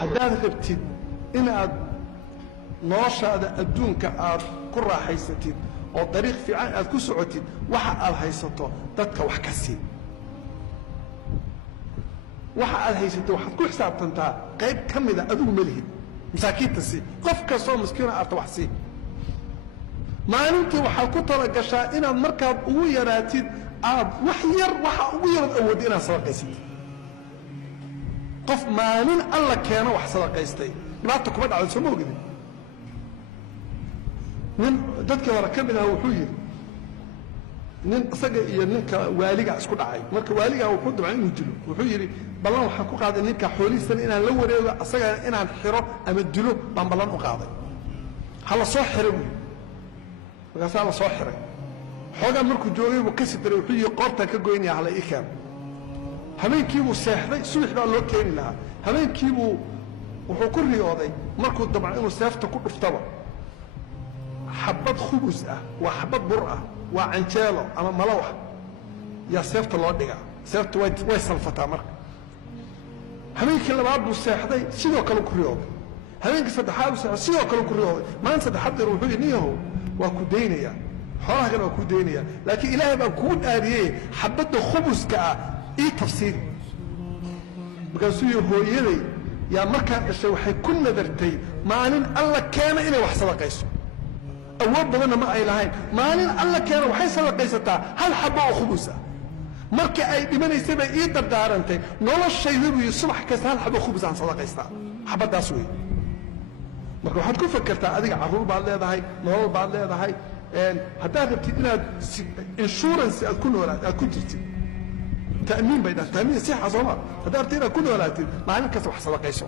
haddaad rabtid inaad noloshaada adduunka aad ku raaxaysatid oo dariiq fiican aad ku socotid waxa aad haysato dadka wax ka sii waxa aad haysato waxaad ku xisaabtantaa qayb ka mida adigu ma lihid masaakiinta sii qof kastoo miskiina aad wax sii maalintii waxaad ku talagashaa inaad markaad ugu yaraatid aad wax yar waxa ugu yaraad awood inaad sadaqaysatid qof maalin alla keeno wax sadaqaystay dhibaata kuma dhacdo soo ma ogidin nin dadkii hore ka mid ah wuxuu yidhi nin isaga iyo ninka waaliga isku dhacay marka waaliga uu ku dabcan inuu dilo wuxuu yidhi ballan waxaan ku qaaday ninka xoolihiisana inaan la wareego asagana inaan xiro ama dilo baan ballan u qaaday hala soo xiro buu markaasaa la soo xiray xoogaa markuu joogay buu ka sii daray wuxuu yidhi qoortaan ka goynaya hala ii keeno habeenkiibuu seexday subax baa loo keeni lahaa habeenkiibuu wuxuu ku riyooday markuu dabcan inuu seefta ku dhuftaba xabad khubus ah waa xabad bur ah waa canjeelo ama malaw ah yaa seefta loo dhigaa seefta way salfataa marka habeenkii labaad buu seexday sidoo kale ku riyooday habeenkii saddexaad buu seexday sidoo kale ku riyooday maalin saddexaad deer wuxuu yidhi niyahow waa ku daynayaa xoolahagana waa ku daynayaa laakiin ilaahay baan kugu dhaariyey xabadda khubuska ah ii tafsiiri markaasuu yidhi hooyaday yaa markaan dhashay waxay ku nadartay maalin alla keena inay wax sadaqayso awood badanna ma ay lahayn maalin alla keena waxay sadaqaysataa hal xabo oo khubus ah markii ay dhimanaysay bay ii dardaarantay noloshayda buu yidhi subax kasta hal xabo khubus aan sadaqaystaa xabaddaas wey marka waxaad ku fakertaa adiga carruur baad leedahay nolol baad leedahay haddaad rabtid inaad insurance aad ku noolaad aad ku jirtid تأمين بينك تأمين صحة صوما هذا أرتينا كل ولا تين ما عندك كسب حسب قيسو